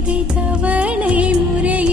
கதை தவணை முறை